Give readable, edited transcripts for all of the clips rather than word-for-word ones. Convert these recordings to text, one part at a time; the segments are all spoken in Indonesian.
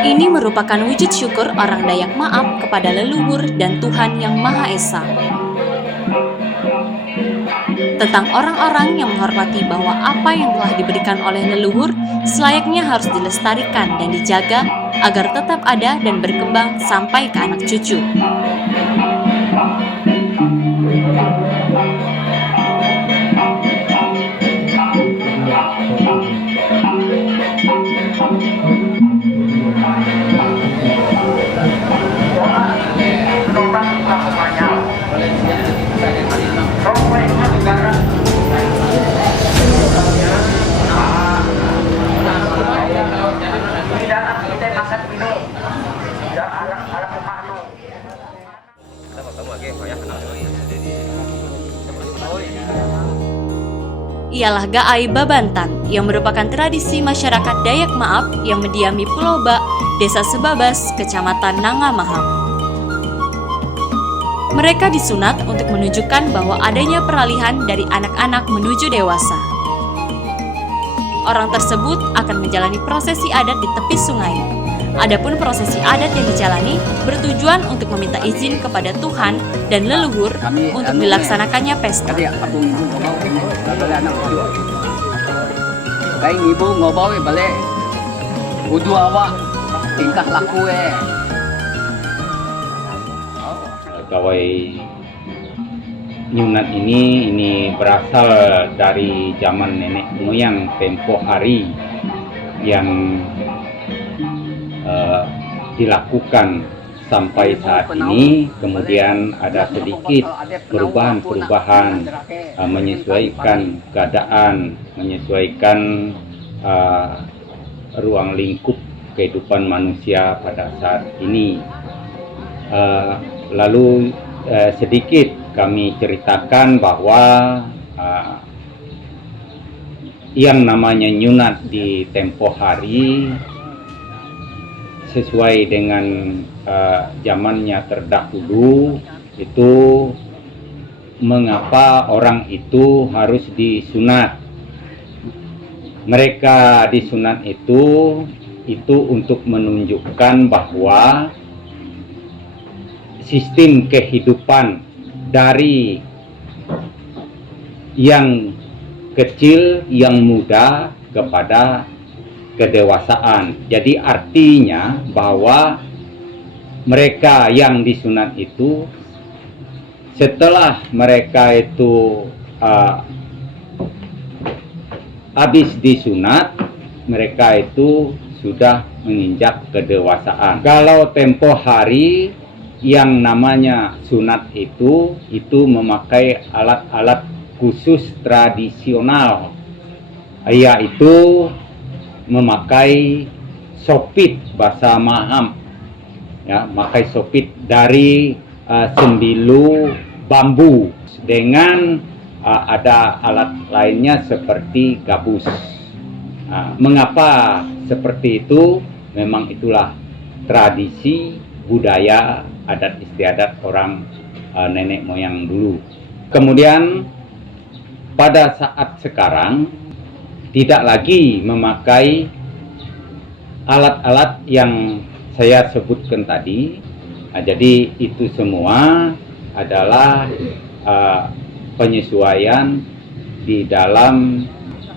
Ini merupakan wujud syukur orang Dayak Maap kepada leluhur dan Tuhan Yang Maha Esa. Tentang orang-orang yang menghormati bahwa apa yang telah diberikan oleh leluhur selayaknya harus dilestarikan dan dijaga agar tetap ada dan berkembang sampai ke anak cucu. Ialah Gaai Babantan yang merupakan tradisi masyarakat Dayak Maap yang mendiami Pulau Bak, Desa Sebabas, Kecamatan Nangamahap. Mereka disunat untuk menunjukkan bahwa adanya peralihan dari anak-anak menuju dewasa. Orang tersebut akan menjalani prosesi adat di tepi sungai. Adapun prosesi adat yang dijalani bertujuan untuk meminta izin kepada Tuhan dan leluhur untuk dilaksanakannya pesta. Kayak ibu ngobaw balik udu awak tingkah laku Gawai nyunat ini berasal dari zaman nenek moyang tempo hari yang dilakukan sampai saat ini. Kemudian ada sedikit perubahan-perubahan menyesuaikan keadaan, menyesuaikan ruang lingkup kehidupan manusia pada saat ini. Lalu sedikit kami ceritakan bahwa yang namanya nyunat di tempo hari sesuai dengan zamannya terdahulu itu, mengapa orang itu harus disunat. Mereka disunat itu untuk menunjukkan bahwa sistem kehidupan dari yang kecil, yang muda kepada kedewasaan. Jadi artinya bahwa mereka yang disunat itu setelah mereka itu habis disunat, mereka itu sudah menginjak kedewasaan. Kalau tempo hari yang namanya sunat itu memakai alat-alat khusus tradisional, yaitu memakai sopit bahasa Maham, ya, memakai sopit dari sembilu bambu dengan ada alat lainnya seperti gabus. Mengapa seperti itu? Memang itulah tradisi budaya adat istiadat orang nenek moyang dulu. Kemudian pada saat sekarang tidak lagi memakai alat-alat yang saya sebutkan tadi. Jadi itu semua adalah penyesuaian di dalam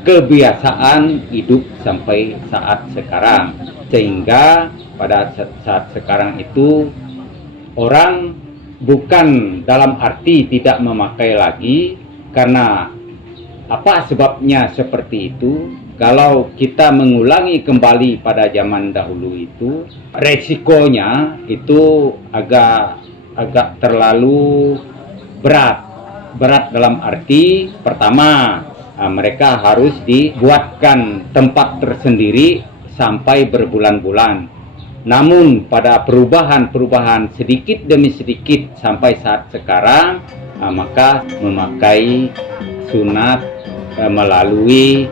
kebiasaan hidup sampai saat sekarang. Sehingga pada saat sekarang itu orang bukan dalam arti tidak memakai lagi. Karena apa sebabnya seperti itu? Kalau kita mengulangi kembali pada zaman dahulu itu, resikonya itu agak terlalu berat dalam arti pertama, mereka harus dibuatkan tempat tersendiri sampai berbulan-bulan. Namun pada perubahan sedikit demi sedikit sampai saat sekarang, maka memakai sunat melalui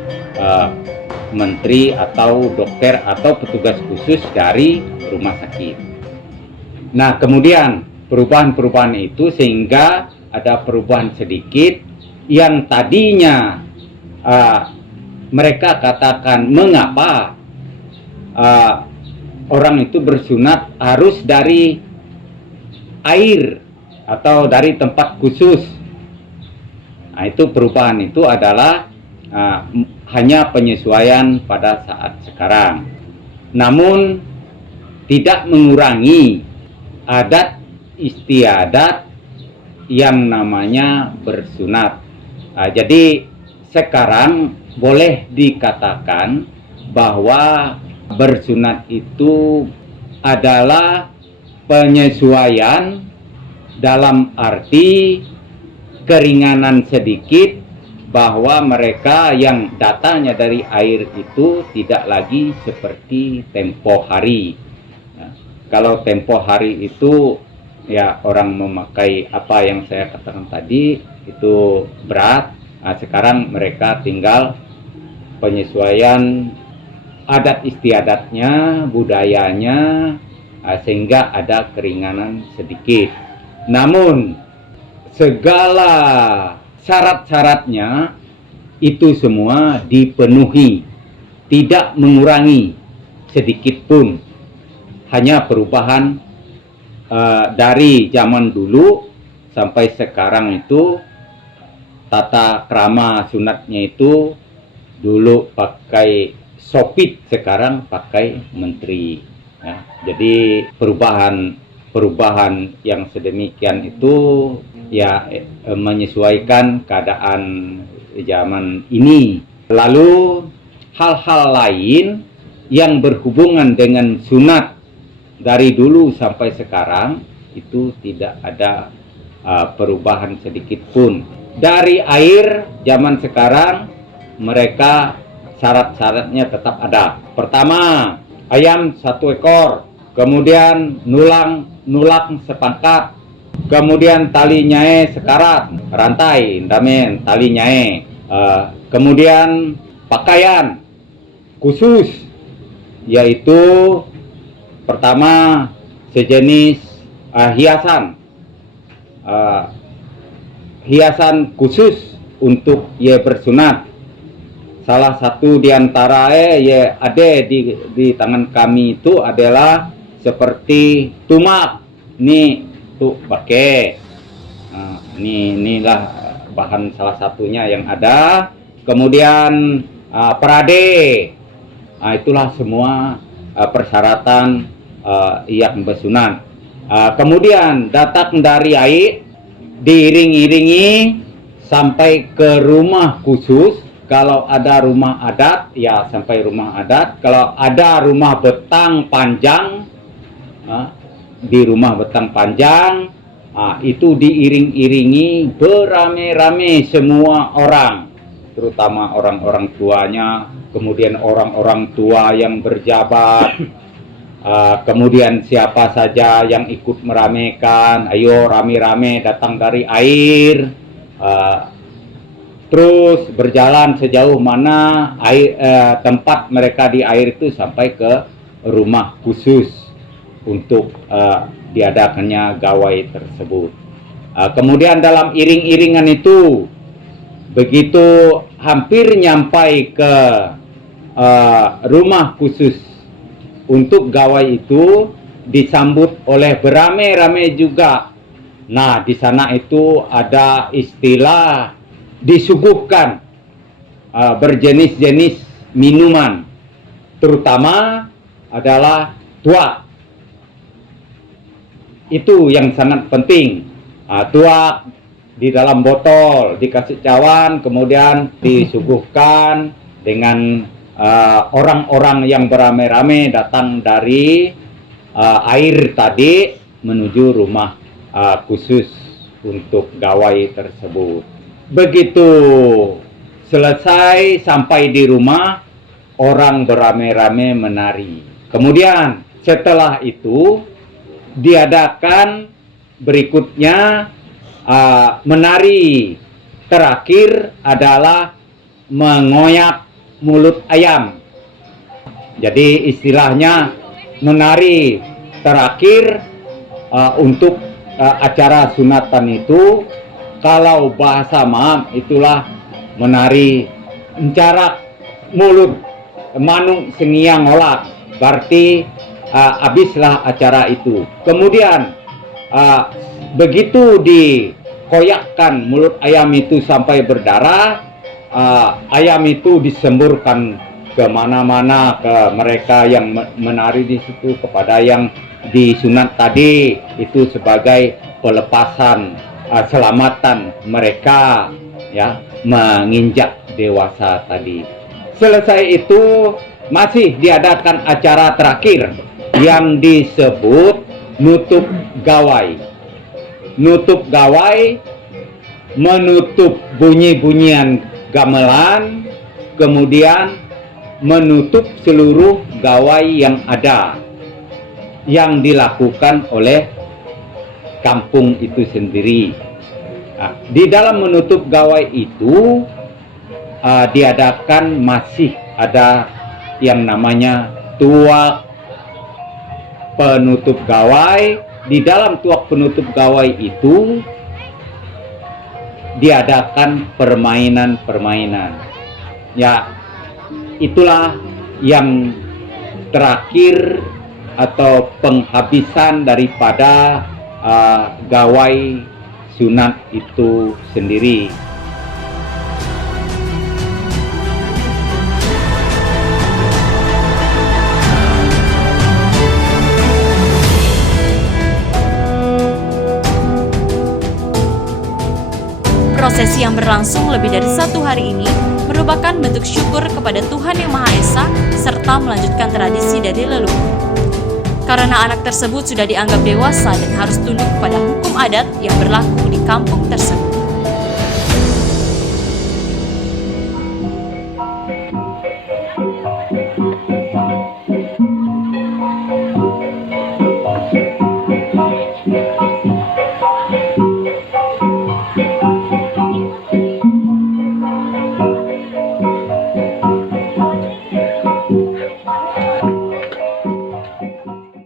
menteri atau dokter atau petugas khusus dari rumah sakit. Nah, kemudian perubahan-perubahan itu sehingga ada perubahan sedikit yang tadinya mereka katakan mengapa orang itu bersunat harus dari air atau dari tempat khusus. Nah, itu perubahan itu adalah hanya penyesuaian pada saat sekarang. Namun tidak mengurangi adat istiadat yang namanya bersunat. Jadi sekarang boleh dikatakan bahwa bersunat itu adalah penyesuaian dalam arti keringanan sedikit, bahwa mereka yang datangnya dari air itu tidak lagi seperti tempo hari. Nah, kalau tempo hari itu ya orang memakai apa yang saya katakan tadi itu berat. Nah, sekarang mereka tinggal penyesuaian adat istiadatnya, budayanya, sehingga ada keringanan sedikit. Namun segala syarat-syaratnya itu semua dipenuhi, tidak mengurangi sedikit pun. Hanya perubahan dari zaman dulu sampai sekarang itu tata krama sunatnya itu dulu pakai sopit, sekarang pakai menteri. Ya, jadi perubahan yang sedemikian itu ya menyesuaikan keadaan zaman ini. Lalu hal-hal lain yang berhubungan dengan sunat dari dulu sampai sekarang itu tidak ada perubahan sedikit pun. Dari air zaman sekarang mereka syarat-syaratnya tetap ada. Pertama, ayam 1 ekor, kemudian nulang sepangkat, kemudian tali nyae sekarat, rantai, damen, tali nyae. Kemudian pakaian khusus, yaitu pertama sejenis hiasan khusus untuk ye bersunat. Salah satu diantara ada di tangan kami itu adalah seperti tumak. Ini tuh pakai. Inilah bahan salah satunya yang ada. Kemudian perade. Itulah semua persyaratan yang bersunat. Kemudian datang dari air, diiring-iringi sampai ke rumah khusus. Kalau ada rumah adat, ya sampai rumah adat. Kalau ada rumah betang panjang, di rumah betang panjang, itu diiring-iringi beramai-ramai semua orang, terutama orang-orang tuanya, kemudian orang-orang tua yang berjabat, kemudian siapa saja yang ikut meramaikan, ayo rame-rame datang dari air, terus berjalan sejauh mana tempat mereka di air itu sampai ke rumah khusus untuk diadakannya gawai tersebut. Kemudian dalam iring-iringan itu, begitu hampir nyampai ke rumah khusus untuk gawai itu, disambut oleh beramai-ramai juga. Nah, di sana itu ada istilah disuguhkan berjenis-jenis minuman, terutama adalah tuak. Itu yang sangat penting. Tuak di dalam botol dikasih cawan, kemudian disuguhkan dengan orang-orang yang beramai-ramai datang dari air tadi menuju rumah khusus untuk gawai tersebut. Begitu selesai sampai di rumah, orang beramai-ramai menari. Kemudian setelah itu diadakan berikutnya menari terakhir adalah mengoyak mulut ayam. Jadi istilahnya menari terakhir untuk acara sunatan itu Kalau bahasa Mam itulah menari encarak mulut manung sengiang olak, berarti habislah acara itu. Kemudian begitu dikoyakkan mulut ayam itu sampai berdarah, ayam itu disemburkan kemana-mana ke mereka yang menari di situ, kepada yang disunat tadi, itu sebagai pelepasan selamatan mereka ya menginjak dewasa tadi. Selesai itu masih diadakan acara terakhir yang disebut nutup gawai. Nutup gawai menutup bunyi-bunyian gamelan, kemudian menutup seluruh gawai yang ada yang dilakukan oleh kampung itu sendiri. Nah, di dalam menutup gawai itu diadakan masih ada yang namanya tuak penutup gawai. Di dalam tuak penutup gawai itu diadakan permainan-permainan. Ya, itulah yang terakhir atau penghabisan daripada gawai sunat itu sendiri. Prosesi yang berlangsung lebih dari 1 hari ini merupakan bentuk syukur kepada Tuhan Yang Maha Esa serta melanjutkan tradisi dari leluhur. Karena anak tersebut sudah dianggap dewasa dan harus tunduk pada hukum adat yang berlaku di kampung tersebut.